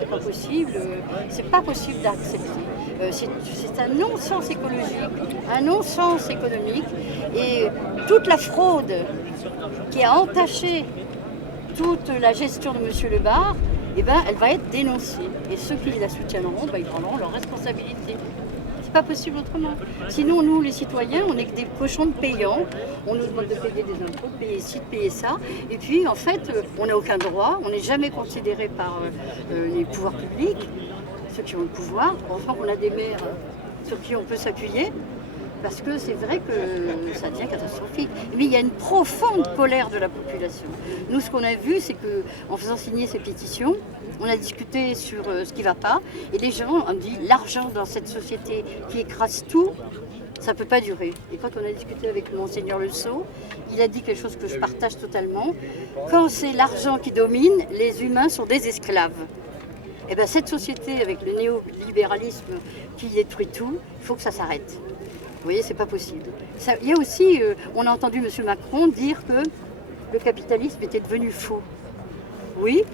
c'est pas possible. C'est pas possible d'accepter. C'est un non-sens écologique, un non-sens économique. Et toute la fraude qui a entaché toute la gestion de M. Lebard, eh ben, elle va être dénoncée. Et ceux qui la soutiendront, ben, ils prendront leurs responsabilités. C'est pas possible autrement. Sinon, nous, les citoyens, on est que des cochons de payants. On nous demande de payer des impôts, de payer ci, de payer ça. Et puis, en fait, on n'a aucun droit. On n'est jamais considéré par les pouvoirs publics, ceux qui ont le pouvoir. Heureusement qu'on a des maires sur qui on peut s'appuyer. Parce que c'est vrai que ça devient catastrophique. Mais il y a une profonde colère de la population. Nous, ce qu'on a vu, c'est qu'en faisant signer ces pétitions, on a discuté sur ce qui ne va pas. Et les gens ont dit l'argent dans cette société qui écrase tout, ça ne peut pas durer. Et quand on a discuté avec Monseigneur Le Sceau, il a dit quelque chose que je partage totalement. Quand c'est l'argent qui domine, les humains sont des esclaves. Et bien cette société, avec le néolibéralisme qui détruit tout, il faut que ça s'arrête. Vous voyez, c'est pas possible. Il y a aussi, on a entendu M. Macron dire que le capitalisme était devenu faux. Oui,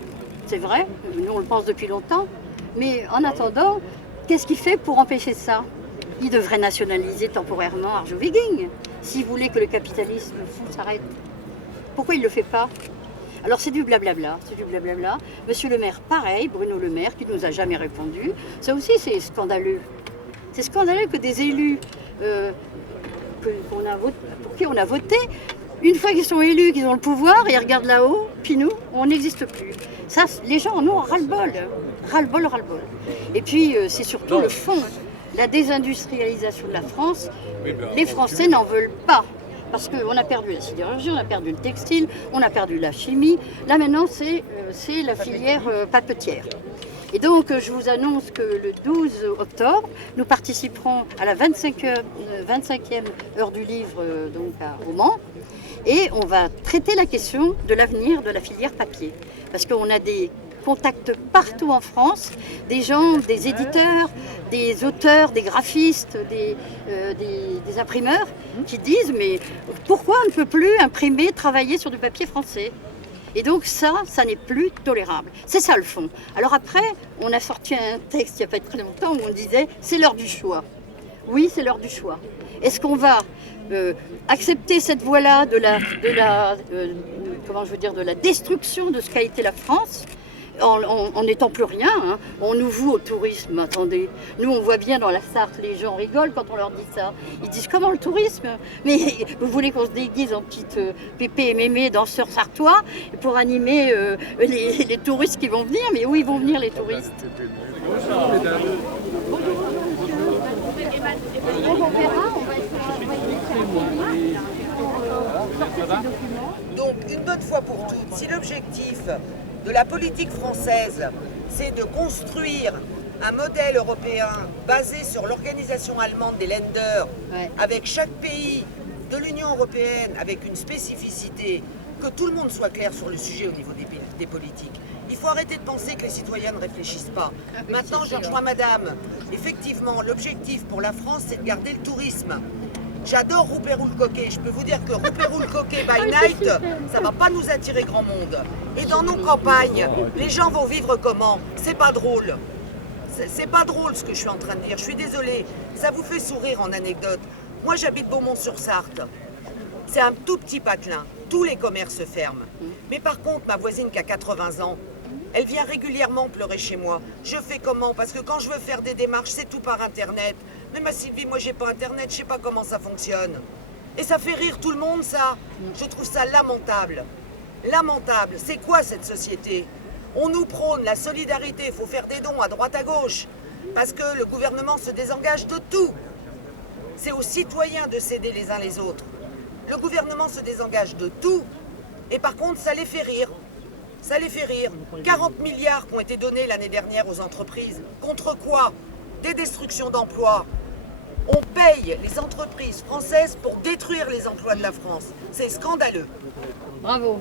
c'est vrai, nous on le pense depuis longtemps. Mais en attendant, qu'est-ce qu'il fait pour empêcher ça? Il devrait nationaliser temporairement Arjowigging, s'il voulait que le capitalisme fou s'arrête. Pourquoi il ne le fait pas? Alors c'est du blablabla, c'est du blablabla. Monsieur le maire, pareil, Bruno Le Maire, qui ne nous a jamais répondu. Ça aussi, c'est scandaleux. C'est scandaleux que des élus pour qui on a voté, une fois qu'ils sont élus, qu'ils ont le pouvoir, ils regardent là-haut, puis nous, on n'existe plus. Ça, les gens en ont ras-le-bol. Ras-le-bol, ras-le-bol. Et puis, c'est surtout le fond, la désindustrialisation de la France. Les Français n'en veulent pas. Parce qu'on a perdu la sidérurgie, on a perdu le textile, on a perdu la chimie. Là, maintenant, c'est la filière papetière. Et donc, je vous annonce que le 12 octobre, nous participerons à la 25e heure du livre donc au Mans. Et on va traiter la question de l'avenir de la filière papier. Parce qu'on a des contacts partout en France, des gens, des éditeurs, des auteurs, des graphistes, des imprimeurs qui disent « mais pourquoi on ne peut plus imprimer, travailler sur du papier français ?» Et donc ça n'est plus tolérable. C'est ça le fond. Alors après, on a sorti un texte il n'y a pas très longtemps où on disait « c'est l'heure du choix ». Oui, c'est l'heure du choix. Est-ce qu'on va accepter cette voie-là de la destruction de ce qu'a été la France en n'étant plus rien, hein. On nous voue au tourisme, attendez. Nous, on voit bien dans la Sarthe, les gens rigolent quand on leur dit ça. Ils disent, comment le tourisme? Mais vous voulez qu'on se déguise en petite pépé et mémé danseurs sartois pour animer les touristes qui vont venir? Mais où ils vont venir, les touristes? Donc, une bonne fois pour toutes, si l'objectif de la politique française, c'est de construire un modèle européen basé sur l'organisation allemande des Länder, avec chaque pays de l'Union européenne, avec une spécificité, que tout le monde soit clair sur le sujet au niveau des politiques. Il faut arrêter de penser que les citoyens ne réfléchissent pas. Maintenant, je rejoins madame. Effectivement, l'objectif pour la France, c'est de garder le tourisme. J'adore Rouperou-le-Coquet. Je peux vous dire que Rouperou-le-Coquet by night, ça va pas nous attirer grand monde. Et dans nos campagnes, les gens vont vivre comment? C'est pas drôle. C'est pas drôle ce que je suis en train de dire. Je suis désolée. Ça vous fait sourire en anecdote. Moi, j'habite Beaumont-sur-Sarthe. C'est un tout petit patelin. Tous les commerces ferment. Mais par contre, ma voisine qui a 80 ans, elle vient régulièrement pleurer chez moi. Je fais comment? Parce que quand je veux faire des démarches, c'est tout par Internet. Mais ma Sylvie, moi j'ai pas Internet, je sais pas comment ça fonctionne. Et ça fait rire tout le monde, ça. Je trouve ça lamentable. Lamentable. C'est quoi cette société? On nous prône la solidarité, il faut faire des dons à droite à gauche. Parce que le gouvernement se désengage de tout. C'est aux citoyens de s'aider les uns les autres. Le gouvernement se désengage de tout. Et par contre, ça les fait rire. Ça les fait rire. 40 milliards qui ont été donnés l'année dernière aux entreprises. Contre quoi? Des destructions d'emplois. On paye les entreprises françaises pour détruire les emplois de la France. C'est scandaleux. Bravo.